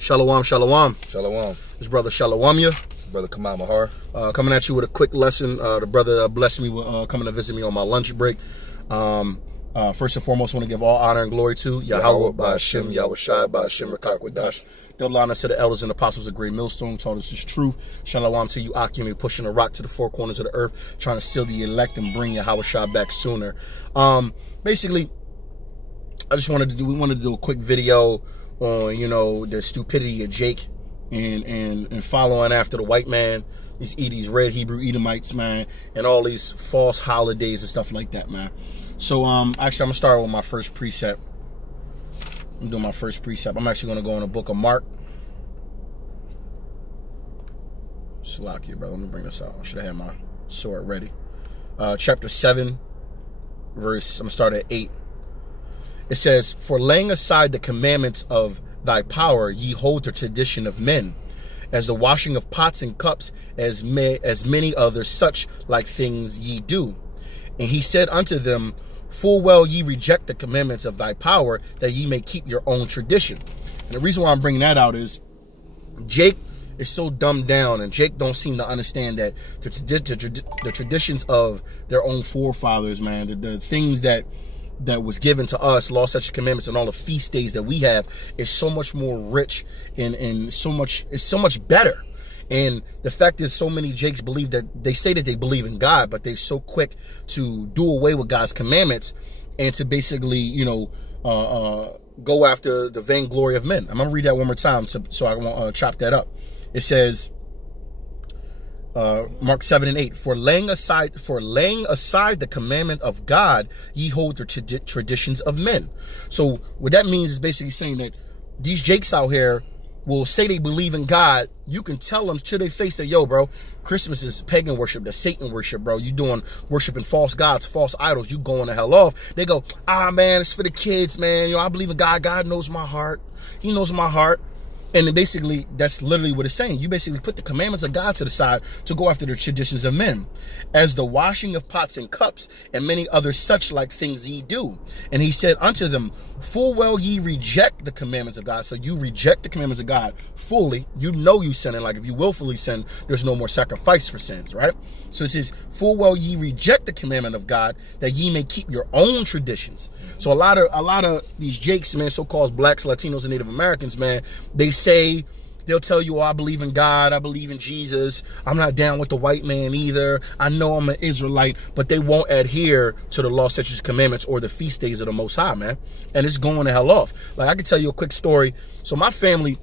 Shalom, shalom. Shalom. This brother Shalomia. Brother Kamal Mahar. Coming at you with a quick lesson. The brother blessed me with coming to visit me on my lunch break. First and foremost, I want to give all honor and glory to Yahweh Ba'Hashem, Yahweh Shai Ba'Hashem, Rakak Wadash. Double honor to the elders and apostles of Great Millstone, taught us this truth. Shalom to you, Akim, pushing a rock to the four corners of the earth, trying to seal the elect and bring Yahweh Shai back sooner. Basically, we wanted to do a quick video on, the stupidity of Jake and following after the white man, these red Hebrew Edomites, man, and all these false holidays and stuff like that, man. So, actually, I'm going to start with my first precept. I'm doing my first precept. I'm actually going to go in the book of Mark. Slack here, brother. Let me bring this out. I should have had my sword ready. Chapter 7, I'm going to start at 8. It says, "For laying aside the commandments of thy power, ye hold the tradition of men, as the washing of pots and cups, as many other such like things ye do. And he said unto them, Full well ye reject the commandments of thy power, that ye may keep your own tradition." And the reason why I'm bringing that out is Jake is so dumbed down, and Jake don't seem to understand that the traditions of their own forefathers, man, the things that was given to us, law, statutes, commandments, and all the feast days that we have is so much more rich and it's so much better. And the fact is, so many Jakes believe that they say that they believe in God, but they're so quick to do away with God's commandments and to basically, go after the vainglory of men. I'm going to read that one more time so I won't chop that up. It says, Mark 7 and 8, For laying aside the commandment of God, ye hold the traditions of men. So what that means is basically saying that these Jakes out here will say they believe in God. You can tell them to their face that, yo, bro, Christmas is pagan worship, that's Satan worship, bro. You doing worshiping false gods, false idols. You going the hell off. They go, man, it's for the kids, man. I believe in God. God knows my heart. He knows my heart. And then basically, that's literally what it's saying. You basically put the commandments of God to the side to go after the traditions of men, as the washing of pots and cups, and many other such like things ye do. And he said unto them, Full well ye reject the commandments of God. So you reject the commandments of God fully. You know you sinning. Like if you willfully sin, there's no more sacrifice for sins, right? So it says, Full well ye reject the commandment of God, that ye may keep your own traditions. So a lot of these Jakes, man, so-called blacks, Latinos, and Native Americans, man, they'll tell you, I believe in God, I believe in Jesus, I'm not down with the white man either, I know I'm an Israelite, but they won't adhere to the law, statutes, commandments, or the feast days of the Most High, man. And it's going the hell off. Like, I can tell you a quick story. So my family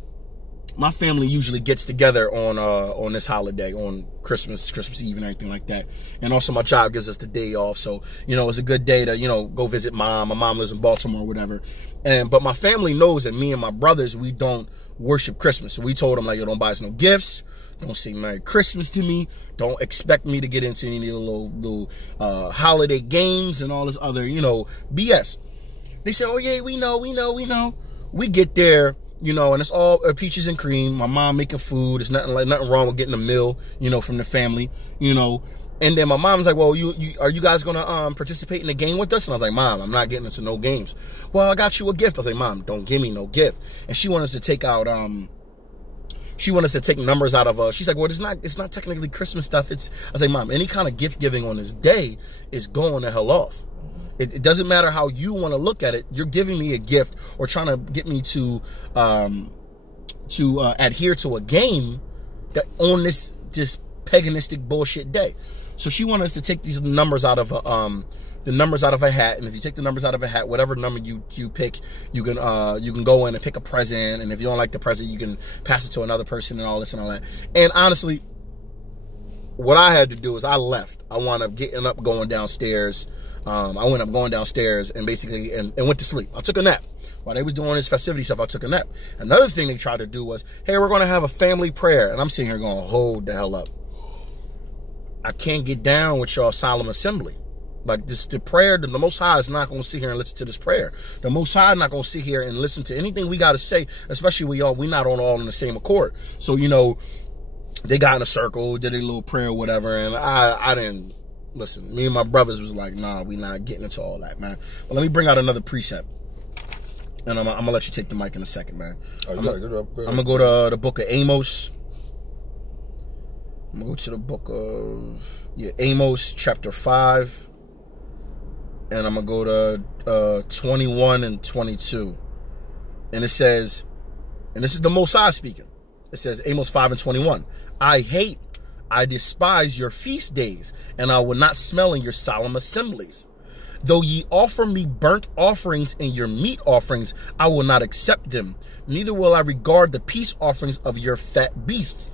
usually gets together on this holiday, on Christmas Eve and everything like that. And also my job gives us the day off. So, it's a good day to, go visit mom. My mom lives in Baltimore or whatever. But my family knows that me and my brothers, we don't worship Christmas. So we told them, like, yo, don't buy us no gifts. Don't say Merry Christmas to me. Don't expect me to get into any little holiday games and all this other, BS. They say, oh, yeah, we know. We get there, and it's all peaches and cream. My mom making food. There's nothing wrong with getting a meal, from the family, And then my mom's like, well, are you guys going to participate in the game with us? And I was like, Mom, I'm not getting into no games. Well, I got you a gift. I was like, Mom, don't give me no gift. And she wanted us to take out, numbers out of, she's like, well, it's not technically Christmas stuff. I was like, Mom, any kind of gift giving on this day is going the hell off. It doesn't matter how you want to look at it. You're giving me a gift or trying to get me to adhere to a game that on this paganistic bullshit day. So she wanted us to take these numbers out of a hat, and if you take the numbers out of a hat, whatever number you pick, you can go in and pick a present, and if you don't like the present, you can pass it to another person and all this and all that. And honestly, what I had to do is I left. I wound up getting up, going downstairs. I went up going downstairs and basically and went to sleep. I took a nap. While they was doing this festivity stuff, I took a nap. Another thing they tried to do was, hey, we're going to have a family prayer. And I'm sitting here going, hold the hell up. I can't get down with y'all solemn assembly. Like the prayer, the Most High is not going to sit here and listen to this prayer. The Most High is not going to sit here and listen to anything we got to say, especially we not all in the same accord. So, they got in a circle, did a little prayer or whatever, and I didn't listen. Me and my brothers was like, nah, we not getting into all that, man. But let me bring out another precept. And I'm gonna let you take the mic in a second, man. Oh, I'm gonna go to the book of Amos. I'm gonna go to the book of Amos chapter 5, and I'm gonna go to 21 and 22, and it says, and this is the Most High speaking. It says Amos 5 and 21. I despise your feast days, and I will not smell in your solemn assemblies. Though ye offer me burnt offerings and your meat offerings, I will not accept them. Neither will I regard the peace offerings of your fat beasts.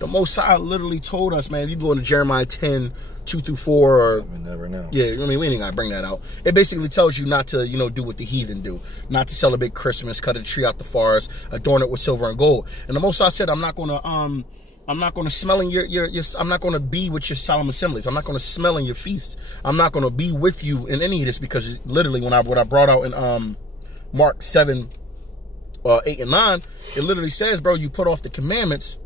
The Most High literally told us, man, if you go into Jeremiah 10, 2 through 4, or... We never know. Yeah, I mean, we ain't gotta bring that out. It basically tells you not to, do what the heathen do. Not to celebrate Christmas, cut a tree out the forest, adorn it with silver and gold. And the Most High said, I'm not gonna smell in your I'm not gonna be with your solemn assemblies. I'm not gonna smell in your feast. I'm not gonna be with you in any of this, because literally what I brought out in Mark 7, 8 and 9, it literally says, bro, you put off the commandments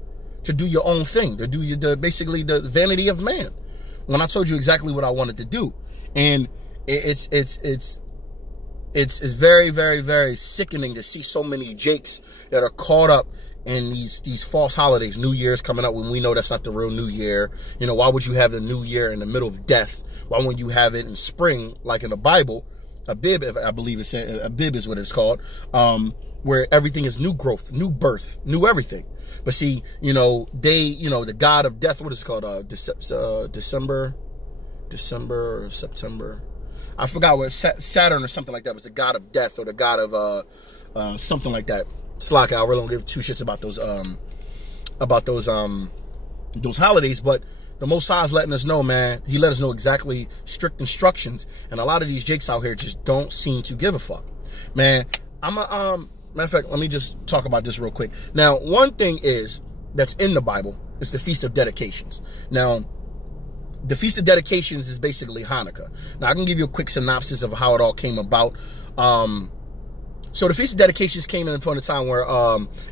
to do your own thing, to do basically the vanity of man. When I told you exactly what I wanted to do, and it's very, very, very sickening to see so many Jakes that are caught up in these false holidays. New Year's coming up when we know that's not the real New Year. Why would you have the New Year in the middle of death? Why wouldn't you have it in spring, like in the Bible? Abib, I believe it's Abib is what it's called, where everything is new growth, new birth, new everything. But see, the god of death, what is it called? December or September. I forgot what, Saturn or something like that was the god of death, or the god of something like that. Slack, I really don't give two shits about those holidays, but the Most High is letting us know, man. He let us know exactly strict instructions, and a lot of these Jakes out here just don't seem to give a fuck, man. Matter of fact, let me just talk about this real quick. Now, one thing that's in the Bible is the Feast of Dedications. Now, the Feast of Dedications is basically Hanukkah. Now, I can give you a quick synopsis of how it all came about. So the Feast of Dedications came in upon a time where,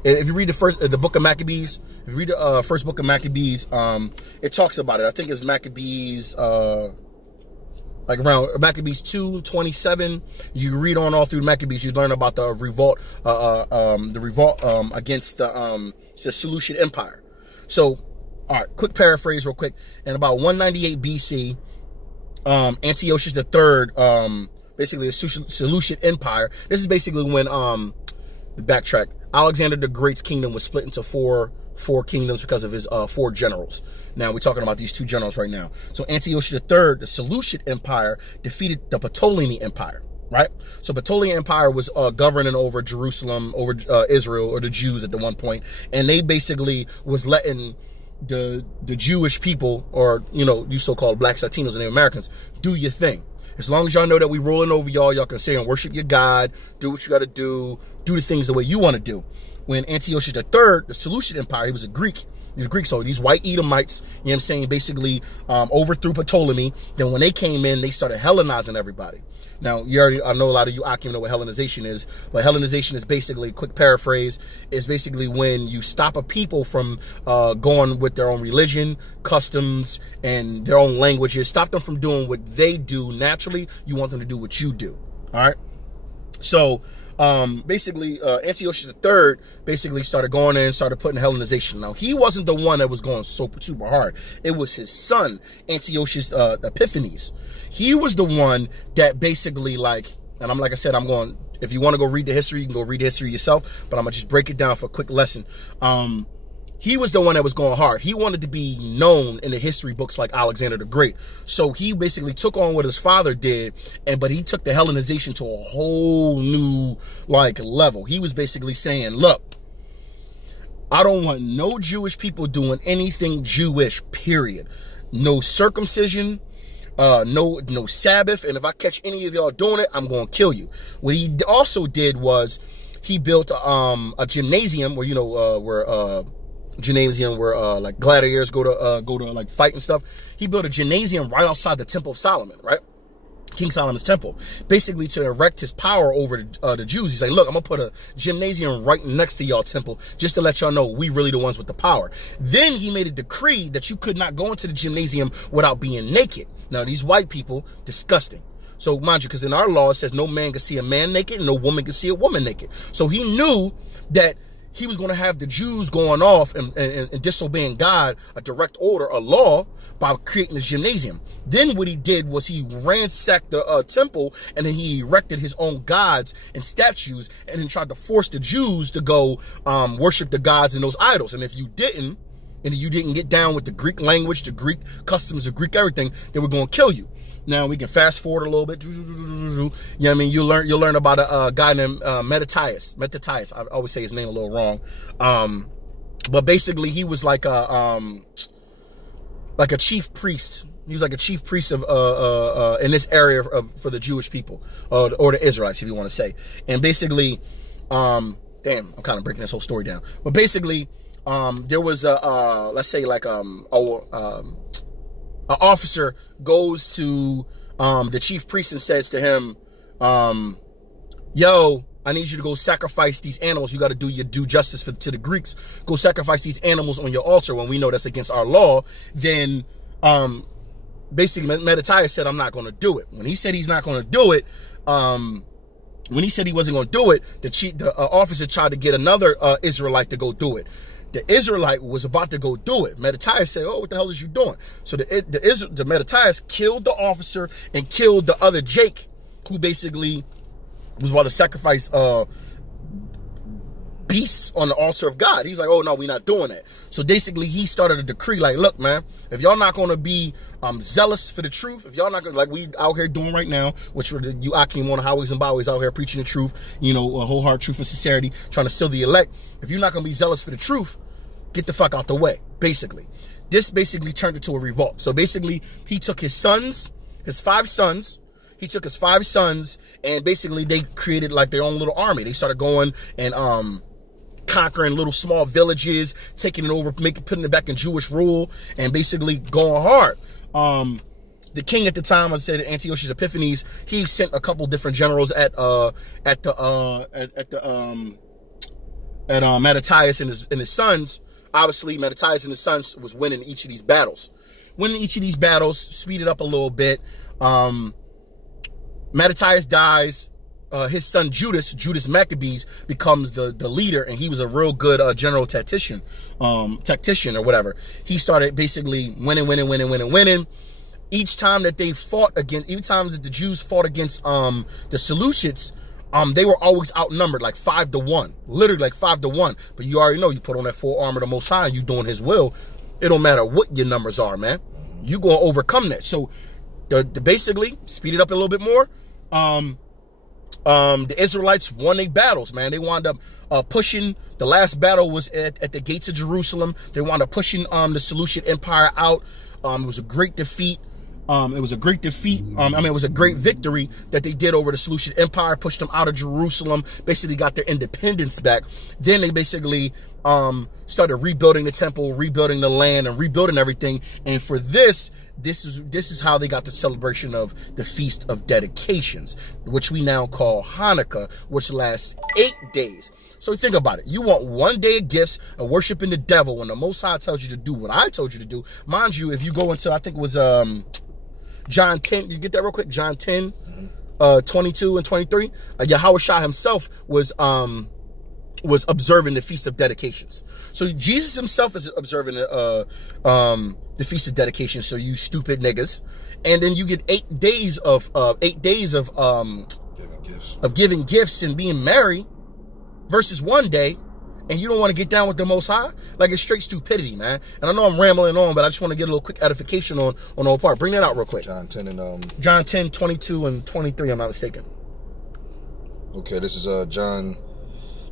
if you read the book of Maccabees, if you read the first book of Maccabees, it talks about it. I think it's Maccabees, like around Maccabees 2:27. You read on all through Maccabees, you learn about the revolt, against the Seleucid Empire. So, all right, quick paraphrase real quick. In about 198 BC, Antiochus III, basically the Seleucid Empire. This is basically when, the backtrack, Alexander the Great's kingdom was split into four kingdoms because of his 4 generals. Now we're talking about these 2 generals right now. So Antiochus III, the Seleucid Empire, defeated the Ptolemy Empire, right? So Ptolemy Empire was governing over Jerusalem, over Israel, or the Jews at the one point, and they basically was letting the Jewish people, or you so-called blacks, Latinos, and Native Americans, do your thing. As long as y'all know that we rolling over y'all can say and worship your God, do what you got to do the things the way you want to do. When Antiochus III, the Seleucid Empire, he was a Greek. He was Greek, so these white Edomites, basically overthrew Ptolemy. Then when they came in, they started Hellenizing everybody. Now, I know a lot of you Akim know what Hellenization is, but Hellenization is basically, quick paraphrase, is basically when you stop a people from going with their own religion, customs, and their own languages, stop them from doing what they do naturally. You want them to do what you do, all right? So, basically, Antiochus III basically started going in and started putting Hellenization. Now, he wasn't the one that was going super hard. It was his son, Antiochus Epiphanes. He was the one that basically, and like I said, if you want to go read the history, you can go read the history yourself, but I'm going to just break it down for a quick lesson. He was the one that was going hard. He wanted to be known in the history books like Alexander the Great. So he basically took on what his father did, but he took the Hellenization to a whole new level. He was basically saying, look, I don't want no Jewish people doing anything Jewish, period. No circumcision, no Sabbath, and if I catch any of y'all doing it, I'm going to kill you. What he also did was he built a gymnasium where like gladiators go to fight and stuff. He built a gymnasium right outside the Temple of Solomon, right? King Solomon's temple, basically to erect his power over the Jews. He's like, look, I'm gonna put a gymnasium right next to y'all temple just to let y'all know we really the ones with the power. Then he made a decree that you could not go into the gymnasium without being naked. Now these white people, disgusting. So mind you, because in our law it says no man can see a man naked and no woman can see a woman naked. So he knew that he was going to have the Jews going off and disobeying God, a direct order, a law, by creating this gymnasium. Then what he did was he ransacked the temple, and then he erected his own gods and statues, and then tried to force the Jews to go worship the gods and those idols. And if you didn't, and you didn't get down with the Greek language, the Greek customs, the Greek everything, they were going to kill you. Now we can fast forward a little bit. You know what I mean? You'll learn about a guy named Mattathias. I always say his name a little wrong. But basically he was like a chief priest. He was like a chief priest of in this area for the Jewish people, or the Israelites, if you want to say. And basically, damn, I'm kind of breaking this whole story down. But basically, there was let's say like an officer goes to the chief priest and says to him, yo, I need you to go sacrifice these animals. You got to do your due justice to the Greeks. Go sacrifice these animals on your altar when we know that's against our law. Then basically Mattathias said, I'm not going to do it. When he said he's not going to do it, when he said he wasn't going to do it, the officer tried to get another Israelite to go do it. The Israelite was about to go do it. Mattathias said, oh, what the hell is you doing? So the Mattathias killed the officer and killed the other Jake, who basically was about to sacrifice beasts on the altar of God. He was like, oh, no, we're not doing that. So basically he started a decree like, look, man, if y'all not going to be zealous for the truth, if y'all not going to, like we out here doing right now, which were you Akim on the highways and byways out here preaching the truth, you know, wholehearted truth and sincerity, trying to seal the elect. If you're not going to be zealous for the truth, get the fuck out the way, basically. This basically turned into a revolt. So basically he took his sons, his 5 sons, he took his 5 sons, and basically they created like their own little army. They started going and conquering little small villages, taking it over, putting it back in Jewish rule, and basically going hard. The king at the time, I said Antiochus Epiphanes, he sent a couple different generals at Mattathias and his sons. Obviously, Mattathias and his sons was winning each of these battles. Winning each of these battles, speed it up a little bit. Mattathias dies. His son Judas Maccabees, becomes the leader, and he was a real good general tactician or whatever. He started basically winning. Each time that they fought against, each time that the Jews fought against the Seleucids, they were always outnumbered like 5-1, literally like 5-1. But you already know, you put on that full armor of the Most High, you doing His will. It don't matter what your numbers are, man. You gonna overcome that. So basically, speed it up a little bit more. The Israelites won their battles, man. They wound up pushing. The last battle was at the gates of Jerusalem. They wound up pushing the Seleucid Empire out. It was a great defeat. It was a great victory that they did over the Seleucid Empire, pushed them out of Jerusalem, basically got their independence back. Then they basically started rebuilding the temple, rebuilding the land, and rebuilding everything. And for this is how they got the celebration of the Feast of Dedications, which we now call Hanukkah, which lasts 8 days. So think about it. You want 1 day of gifts of worshiping the devil when the Most High tells you to do what I told you to do. Mind you, if you go into, I think it was John 10, you get that real quick? John 10, 22 and 23. Yahushua himself was observing the Feast of Dedications. So Jesus himself is observing the Feast of Dedication. So you stupid niggas, and then you get 8 days of giving gifts and being merry, versus 1 day, and you don't want to get down with the Most High. Like, it's straight stupidity, man. And I know I'm rambling on, but I just want to get a little quick edification on the whole part. Bring that out real quick. John 10 and John 10, 22 and 23. I'm not mistaken. Okay, this is John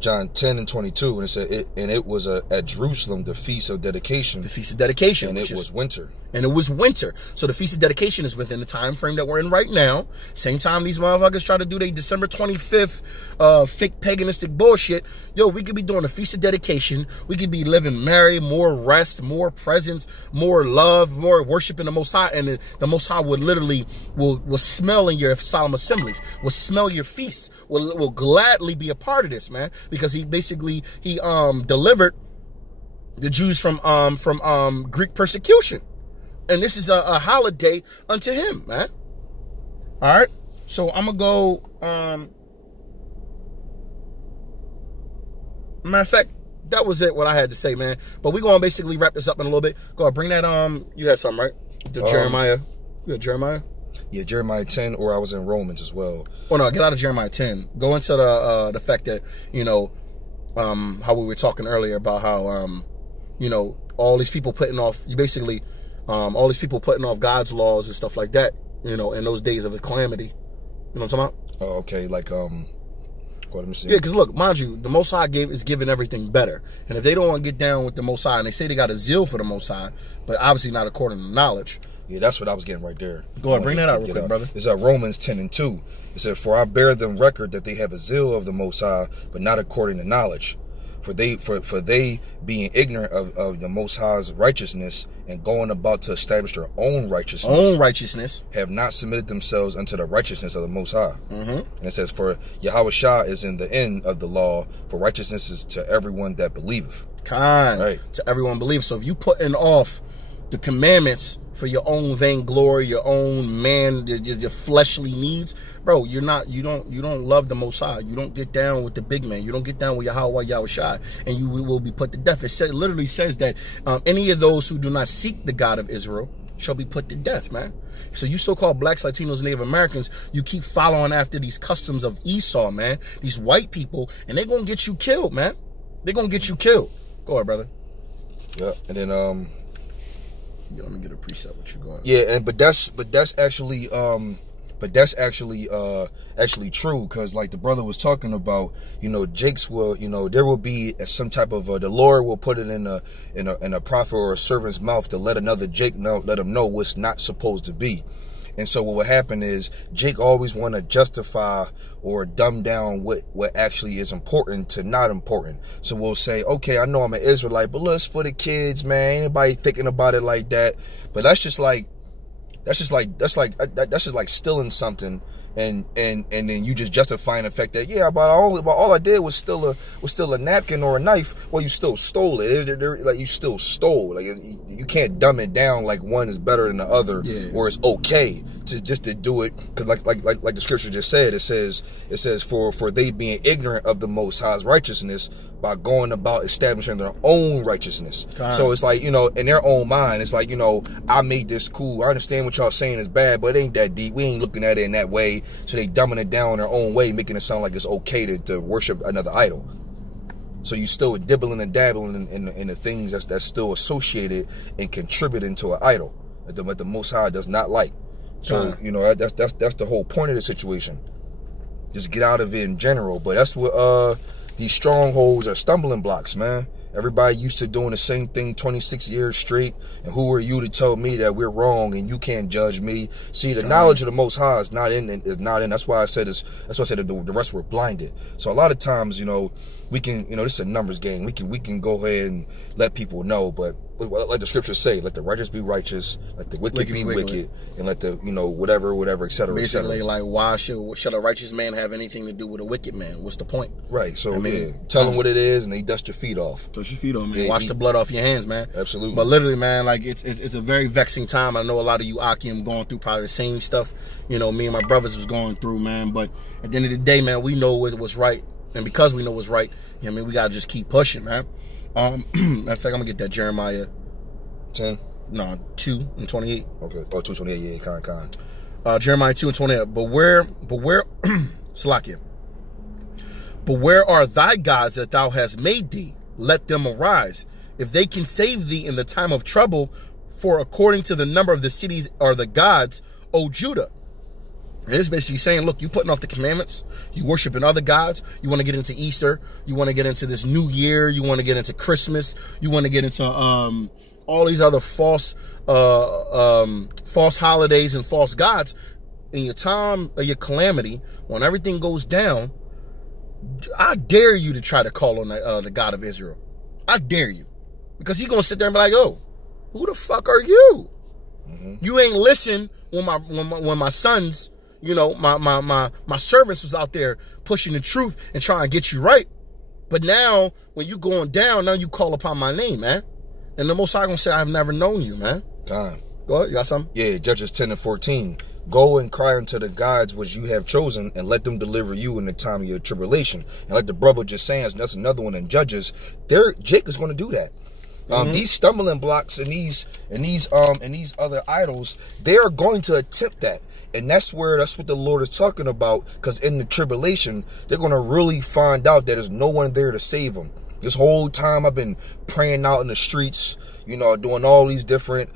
10 and 22, and it said, it was at Jerusalem, the Feast of Dedication. The Feast of Dedication. And it was winter. And it was winter. So the Feast of Dedication is within the time frame that we're in right now. Same time these motherfuckers try to do their December 25th fake paganistic bullshit. Yo, we could be doing the Feast of Dedication. We could be living merry, more rest, more presence, more love, more worshiping the Most High. And the Most High would literally will smell in your solemn assemblies, will smell your feasts, will gladly be a part of this, man. Because he basically delivered the Jews from Greek persecution, and this is a holiday unto him, man. All right. So I'm gonna go. Matter of fact, that was it. What I had to say, man. But we're gonna basically wrap this up in a little bit. Go ahead, bring that. You had something, right? The Jeremiah. You had Jeremiah. Yeah, Jeremiah 10, or I was in Romans as well. Oh no, get out of Jeremiah 10. Go into the fact that how we were talking earlier about how all these people putting off. You basically all these people putting off God's laws and stuff like that. In those days of the calamity. You know what I'm talking about? Oh, okay. Like let me see. Yeah, because look, mind you, the Most High is giving everything better. And if they don't want to get down with the Most High, and they say they got a zeal for the Most High, but obviously not according to knowledge. Yeah, that's what I was getting right there. Go ahead, bring that out real quick, brother. It's Romans 10 and 2. It said, "For I bear them record that they have a zeal of the Most High, but not according to knowledge. For they being ignorant of the Most High's righteousness and going about to establish their own righteousness, have not submitted themselves unto the righteousness of the Most High." And it says, "For Yahushua is in the end of the law, for righteousness is to everyone that believeth." Right. To everyone believes. So if you putting off the commandments for your own vainglory, your own your fleshly needs, bro, you don't love the Most High. You don't get down with the big man. You don't get down with Yahweh Yahushua, and you will be put to death. It literally says that any of those who do not seek the God of Israel shall be put to death, man. So you so-called blacks, Latinos, Native Americans, you keep following after these customs of Esau, man. These white people, and they're gonna get you killed, man. They're gonna get you killed. Go ahead, brother. Yeah, and then yeah, let me get a preset with you. Go ahead. Yeah, but that's actually actually true, because like the brother was talking about, Jakes will, there will be some type of the Lord will put it in a prophet or a servant's mouth to let another Jake know, let him know what's not supposed to be. And so what will happen is Jake always want to justify or dumb down what actually is important to not important. So we'll say, okay, I know I'm an Israelite, but look, it's for the kids, man. Ain't nobody thinking about it like that. But that's just like stealing something, and then you just justifying the fact that, yeah, but all I did was steal a napkin or a knife. Well, you still stole it. Like, you still stole. Like, you can't dumb it down like one is better than the other, or it's okay to do it, because like the scripture just said, it says for they being ignorant of the Most High's righteousness by going about establishing their own righteousness. So it's like, in their own mind, it's like, I made this cool. I understand what y'all saying is bad, but it ain't that deep. We ain't looking at it in that way. So they dumbing it down their own way, making it sound like it's okay to worship another idol. So you still dibbling and dabbling in the things that's still associated and contributing to an idol that the Most High does not like. So that's the whole point of the situation. Just get out of it in general. But that's what these strongholds are stumbling blocks, man. Everybody used to doing the same thing 26 years straight. And who are you to tell me that we're wrong and you can't judge me? See, the knowledge of the Most High is not in. That's why I said this. That's why I said the rest were blinded. So a lot of times, we can, this is a numbers game. We can go ahead and let people know, but like the scriptures say, let the righteous be righteous, let the wicked be wicked, and let the, whatever, etc. Basically, like, why should a righteous man have anything to do with a wicked man? What's the point? Right. So tell them what it is, and they dust your feet off. Dust your feet off, man. Wash the blood off your hands, man. Absolutely. But literally, man, like it's a very vexing time. I know a lot of you Akim going through probably the same stuff. Me and my brothers was going through, man. But at the end of the day, man, we know what's right. And because we know what's right, we got to just keep pushing, man. Matter of fact, I'm going to get that Jeremiah 10. No, 2 and 28. Okay. Oh, 2:28, yeah, con. Jeremiah 2 and 28. But where, Salakia. But where are thy gods that thou hast made thee? Let them arise. If they can save thee in the time of trouble, for according to the number of the cities are the gods, O Judah. And it's basically saying, look, you putting off the commandments, you worshiping other gods, you want to get into Easter, you want to get into this new year, you want to get into Christmas, you want to get into all these other false holidays and false gods. In your time of your calamity, when everything goes down, I dare you to try to call on the God of Israel. I dare you. Because he's going to sit there and be like, oh, who the fuck are you? You ain't listen when my sons, my servants was out there pushing the truth and trying to get you right. But now, when you going down, now you call upon my name, man. And the Most High gonna say, I've never known you, man. Time. Go ahead, you got something? Yeah, Judges 10 and 14. Go and cry unto the gods which you have chosen, and let them deliver you in the time of your tribulation. And like the brother just saying, that's another one in Judges. Jake is going to do that. These stumbling blocks and these other idols, they are going to attempt that. And that's what the Lord is talking about, because in the tribulation, they're going to really find out that there's no one there to save them. This whole time I've been praying out in the streets, you know, doing all these different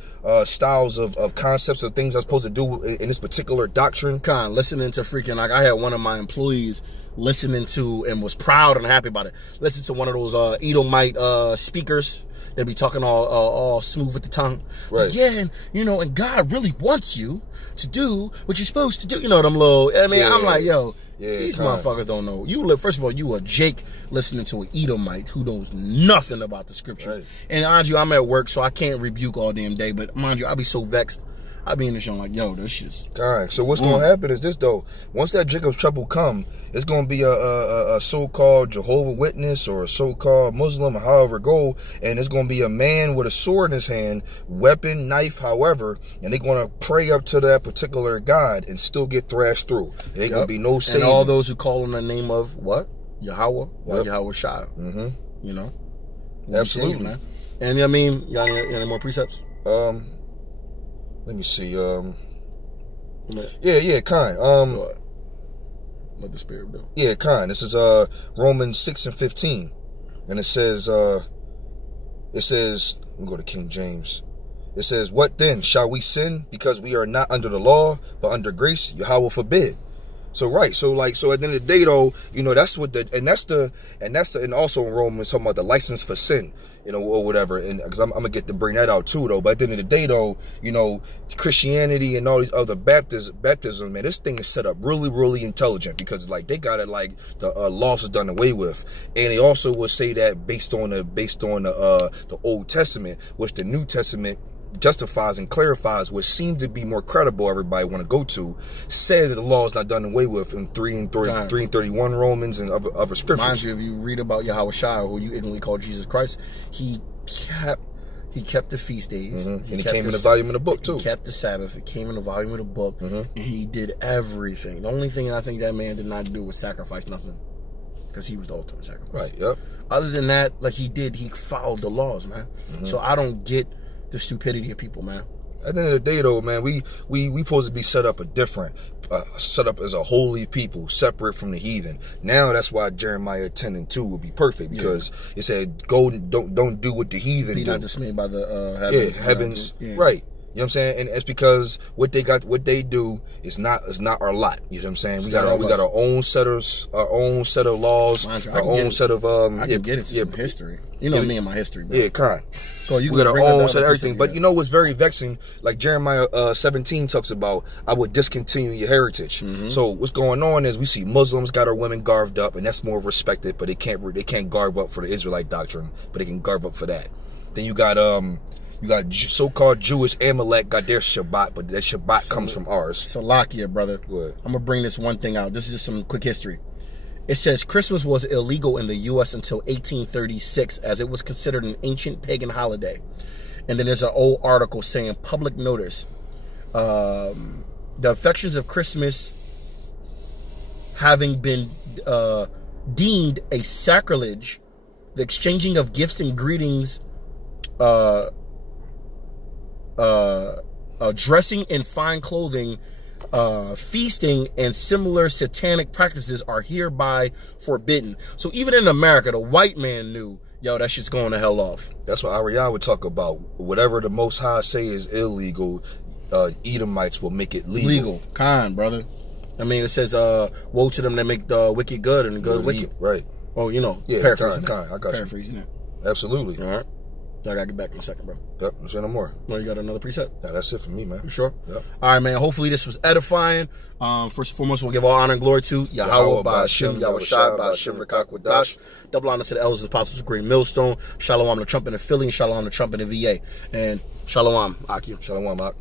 styles of concepts of things I'm supposed to do in this particular doctrine. Listening to freaking, like, I had one of my employees listening to, and was proud and happy about it, listen to one of those Edomite speakers. They be talking all smooth with the tongue. Right. Like, yeah, and, you know, and God really wants you to do what you're supposed to do. You know, them little, I mean, I'm like, yo, these motherfuckers don't know. First of all, you a Jake listening to an Edomite who knows nothing about the scriptures. Right. And mind you, I'm at work, so I can't rebuke all damn day. But mind you, I be so vexed. I be in the show like, yo, this shit's... So what's going to happen is this, though. Once that Jacob's trouble come, it's going to be a so-called Jehovah Witness or a so-called Muslim, or however go, and it's going to be a man with a sword in his hand, weapon, knife, however, and they're going to pray up to that particular God and still get thrashed through. There ain't going to be no saving. And all those who call on the name of what? Yahweh? Or Yahweh Shai. You know? Absolutely. Saved, man. And I mean, you got any more precepts? Let me see. Kind. Let the Spirit do. Yeah, kind. This is Romans 6:15, and it says, let me go to King James. It says, "What then? Shall we sin because we are not under the law, but under grace? Yahweh forbid." So right, so at the end of the day, though, you know, that's what and also in Romans talking about the license for sin, you know, or whatever. And because I'm gonna get to bring that out too, though. But at the end of the day, though, you know, Christianity and all these other baptism, man, this thing is set up really, really intelligent, because like they got it like the laws are done away with, and they also will say that based on the Old Testament, which the New Testament justifies and clarifies, what seems to be more credible, everybody want to go to, says that the law is not done away with in 3 and 31 Romans and other scriptures. Mind you, if you read about Yahweh Shai, who you ignorantly call Jesus Christ, he kept the feast days. And he came in the volume of the book too. He kept the Sabbath. It came in the volume of the book. And he did everything. The only thing I think that man did not do was sacrifice nothing, because he was the ultimate sacrifice. Right. Yep. Other than that, like he followed the laws, man. So I don't get the stupidity of people, man. At the end of the day, though, man, we supposed to be set up set up as a holy people, separate from the heathen. Now that's why Jeremiah 10:2 would be perfect, because it said, "Go, don't do what the heathen do. Be not dismayed by the heavens." Right. You know what I'm saying? And it's because what they do is not our lot. You know what I'm saying? We got our own set of laws, our own set of I can get into some history. You know me and my history, bro. Yeah, kind. We got our own set of everything. But you know what's very vexing? Like Jeremiah 17 talks about, I would discontinue your heritage. So what's going on is we see Muslims got our women garbed up, and that's more respected, but they can't garb up for the Israelite doctrine, but they can garb up for that. Then you got so-called Jewish Amalek got their Shabbat, but that Shabbat comes from ours. Salakia, brother. Good. I'm going to bring this one thing out. This is just some quick history. It says Christmas was illegal in the U.S. until 1836, as it was considered an ancient pagan holiday. And then there's an old article saying, public notice. The affections of Christmas having been deemed a sacrilege, the exchanging of gifts and greetings, dressing in fine clothing, feasting, and similar satanic practices are hereby forbidden. So even in America, the white man knew, yo, that shit's going to hell off. That's what Ariel would talk about. Whatever the Most High say is illegal, Edomites will make it legal. Legal. Kind, brother. I mean, it says, woe to them that make the wicked good and the good wicked. Right. Oh, you know, yeah, paraphrasing kind. I got paraphrasing you. That. Absolutely. All right. I gotta get back in a second, bro. Yep, say no more. No, you got another preset? Nah, that's it for me, man. You sure? Yep. All right, man. Hopefully this was edifying. First and foremost, we'll give all honor and glory to Yahweh, Ba'ashem, Yahweh Shai, Ba'ashem, Rekak Wadash. Double honor to the elders, apostles, great millstone. Shalom, the trumpet in Philly, and shalom, the trumpet in VA. And shalom, Akim. Shalom, Ak.